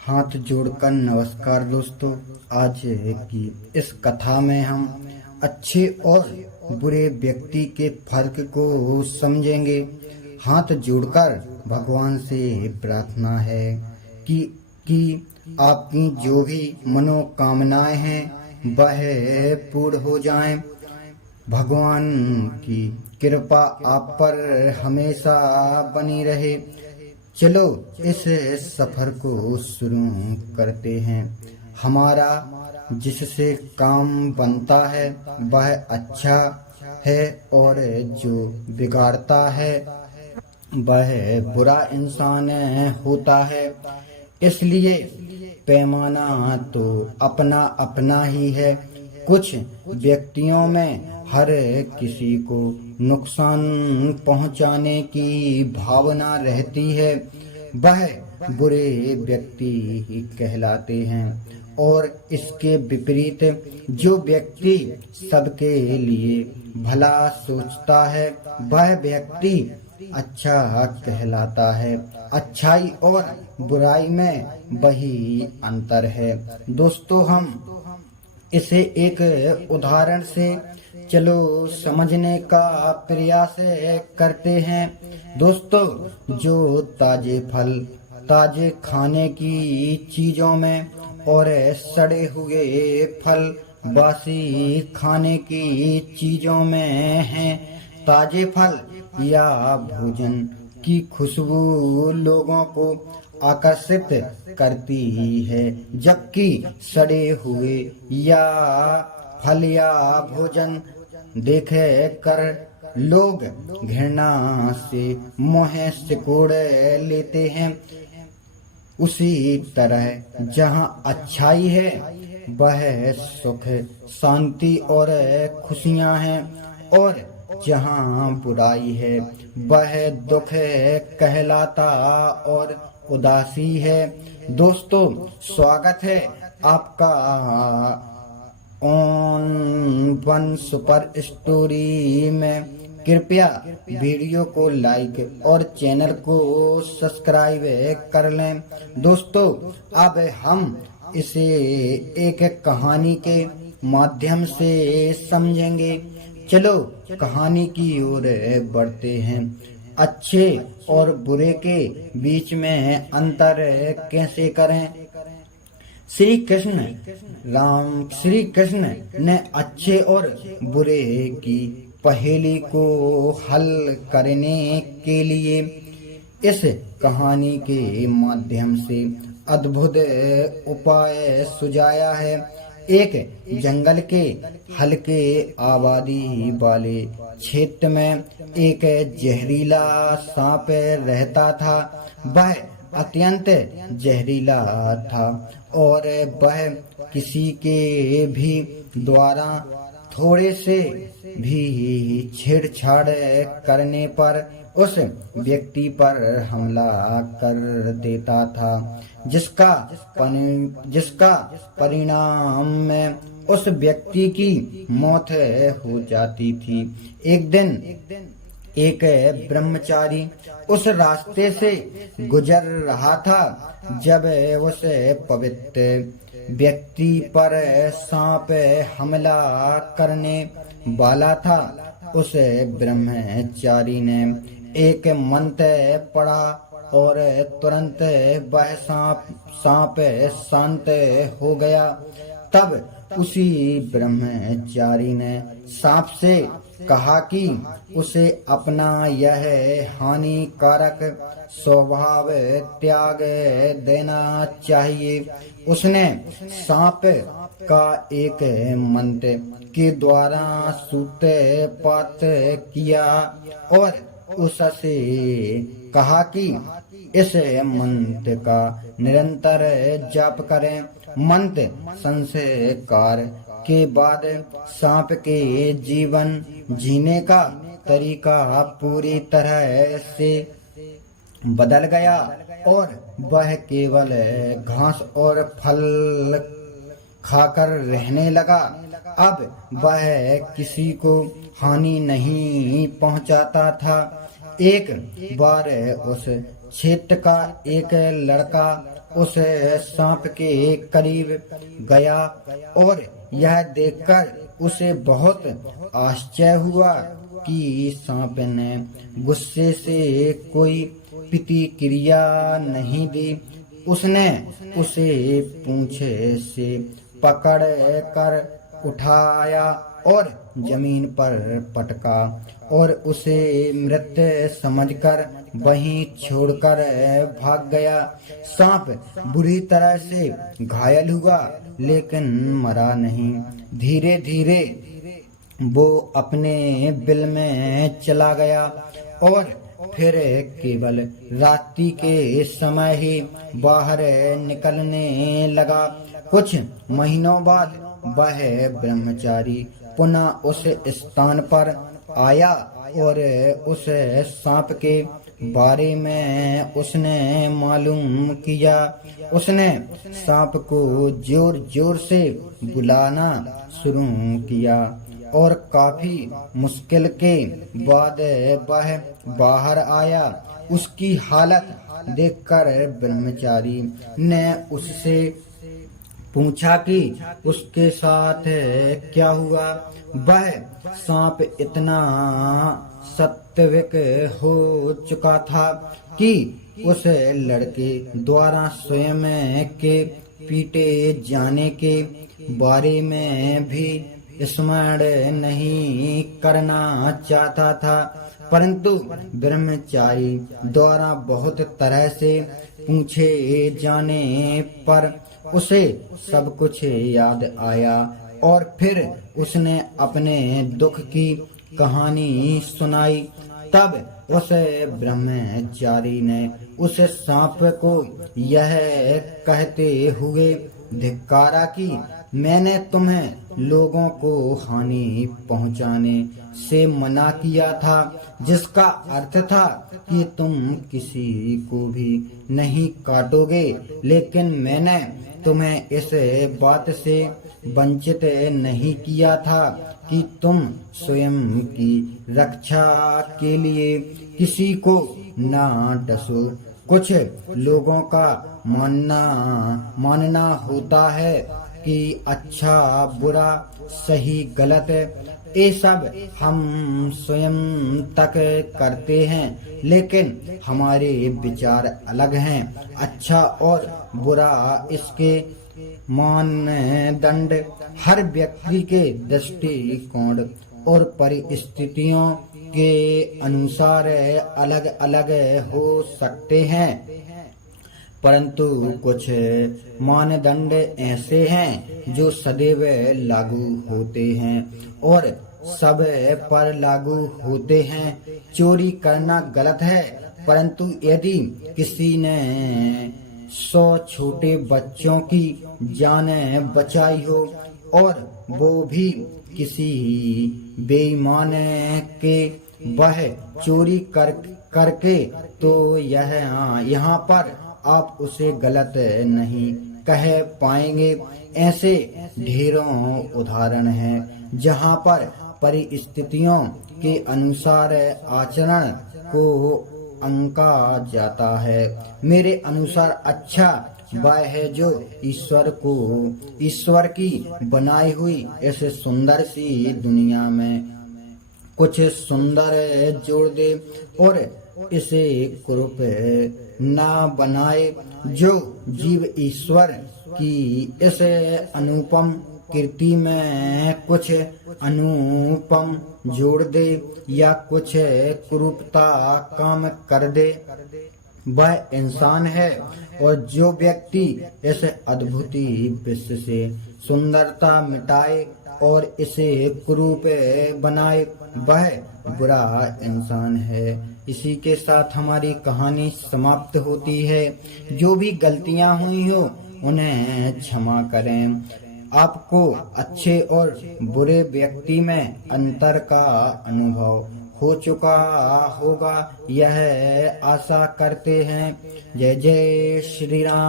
हाथ जोड़कर नमस्कार दोस्तों। आज की इस कथा में हम अच्छे और बुरे व्यक्ति के फर्क को समझेंगे। हाथ जोड़कर भगवान से प्रार्थना है कि कि आपकी जो भी मनोकामनाएं हैं वह पूर्ण हो जाएं। भगवान की कृपा आप पर हमेशा बनी रहे। चलो इस सफर को शुरू करते हैं। हमारा जिससे काम बनता है वह अच्छा है और जो बिगाड़ता है वह बुरा इंसान होता है। इसलिए पैमाना तो अपना अपना ही है। कुछ व्यक्तियों में हर किसी को नुकसान पहुंचाने की भावना रहती है, वह बुरे व्यक्ति ही कहलाते हैं। और इसके विपरीत जो व्यक्ति सबके लिए भला सोचता है वह व्यक्ति अच्छा कहलाता है। अच्छाई और बुराई में वही अंतर है। दोस्तों, हम इसे एक उदाहरण से चलो समझने का प्रयास करते हैं। दोस्तों, जो ताजे फल ताजे खाने की चीजों में और सड़े हुए फल बासी खाने की चीजों में हैं। ताजे फल या भोजन की खुशबू लोगों को आकर्षित करती है, जबकि सड़े हुए या फल या भोजन देखे कर लोग घृणा से मुंह सिकोड़ लेते हैं। उसी तरह जहाँ अच्छाई है वह सुख शांति और खुशियाँ हैं, और जहाँ बुराई है वह दुख कहलाता और उदासी है। दोस्तों, स्वागत है आपका ऑन वन सुपर स्टोरी में। कृपया वीडियो को लाइक और चैनल को सब्सक्राइब कर लें। दोस्तों, अब हम इसे एक कहानी के माध्यम से समझेंगे। चलो कहानी की ओर बढ़ते हैं। अच्छे और बुरे के बीच में अंतर कैसे करें? श्री कृष्ण ने अच्छे और बुरे की पहेली को हल करने के लिए इस कहानी के माध्यम से अद्भुत उपाय सुझाया है। एक जंगल के हल्के आबादी वाले क्षेत्र में एक जहरीला सांप रहता था। वह अत्यंत जहरीला था और वह किसी के भी द्वारा थोड़े से भी छेड़छाड़ करने पर उस व्यक्ति पर हमला कर देता था, जिसका परिणाम में उस व्यक्ति की मौत हो जाती थी। एक दिन एक ब्रह्मचारी उस रास्ते से गुजर रहा था जब उस पवित्र व्यक्ति पर सांप हमला करने वाला था। उस ब्रह्मचारी ने एक मंत्र पढ़ा और तुरंत वह सांप शांत हो गया। तब उसी ब्रह्मचारी ने सांप से कहा कि उसे अपना यह हानिकारक स्वभाव त्याग देना चाहिए। उसने सांप का एक मंत्र के द्वारा सूत्रपात किया और उससे कहा कि इस मंत्र का निरंतर जाप करें। मंत्र संस्कार के बाद सांप के जीवन जीने का तरीका पूरी तरह से बदल गया और वह केवल घास और फल खाकर रहने लगा। अब वह किसी को हानि नहीं पहुंचाता था। एक बार उस क्षेत्र का एक लड़का उस सांप के करीब गया और यह देखकर उसे बहुत आश्चर्य हुआ कि सांप ने गुस्से से कोई प्रतिक्रिया नहीं दी। उसने उसे पूंछे से पकड़ कर उठाया और जमीन पर पटका और उसे मृत समझकर वहीं छोड़कर भाग गया। सांप बुरी तरह से घायल हुआ लेकिन मरा नहीं। धीरे धीरे वो अपने बिल में चला गया और फिर केवल रात्रि के समय ही बाहर निकलने लगा। कुछ महीनों बाद वह ब्रह्मचारी पुनः उस स्थान पर आया और उस सांप के बारे में उसने मालूम किया। उसने सांप को जोर जोर से बुलाना शुरू किया और काफी मुश्किल के बाद वह बाहर आया। उसकी हालत देखकर ब्रह्मचारी ने उससे पूछा कि उसके साथ क्या हुआ। वह सांप इतना सात्विक हो चुका था कि उस लड़के द्वारा स्वयं के पीटे जाने के बारे में भी स्मरण नहीं करना चाहता था, परंतु ब्रह्मचारी द्वारा बहुत तरह से पूछे जाने पर उसे सब कुछ याद आया और फिर उसने अपने दुख की कहानी सुनाई। तब उस ब्रह्मचारी ने उस सांप को यह कहते हुए धिक्कारा कि मैंने तुम्हें लोगों को हानि पहुंचाने से मना किया था, जिसका अर्थ था कि तुम किसी को भी नहीं काटोगे, लेकिन मैंने तुम्हें इस बात से वंचित नहीं किया था कि तुम स्वयं की रक्षा के लिए किसी को ना डसो। कुछ लोगों का मानना होता है कि अच्छा बुरा सही गलत ये सब हम स्वयं तक करते हैं, लेकिन हमारे विचार अलग हैं। अच्छा और बुरा इसके मानदंड हर व्यक्ति के दृष्टिकोण और परिस्थितियों के अनुसार अलग अलग हो सकते हैं, परंतु कुछ मानदंड ऐसे हैं जो सदैव लागू होते हैं और सब पर लागू होते हैं। चोरी करना गलत है, परंतु यदि किसी ने 100 छोटे बच्चों की जान बचाई हो और वो भी किसी बेईमान के वह चोरी करके, तो यहाँ पर आप उसे गलत नहीं कह पाएंगे। ऐसे ढेरों उदाहरण हैं जहाँ पर परिस्थितियों के अनुसार आचरण को आंका जाता है। मेरे अनुसार अच्छा वह है जो ईश्वर की बनाई हुई इस सुंदर सी दुनिया में कुछ सुंदर जोड़ दे और इसे कुरूप ना बनाए। जो जीव ईश्वर की इस अनुपम कृति में कुछ अनुपम जोड़ दे या कुछ कुरूपता काम कर दे, वह इंसान है। और जो व्यक्ति इस अद्भुत विश्व से सुंदरता मिटाए और इसे कुरूप बनाए, वह बुरा इंसान है। इसी के साथ हमारी कहानी समाप्त होती है। जो भी गलतियां हुई हो उन्हें क्षमा करें। आपको अच्छे और बुरे व्यक्ति में अंतर का अनुभव हो चुका होगा, यह आशा करते हैं। जय जय श्री राम।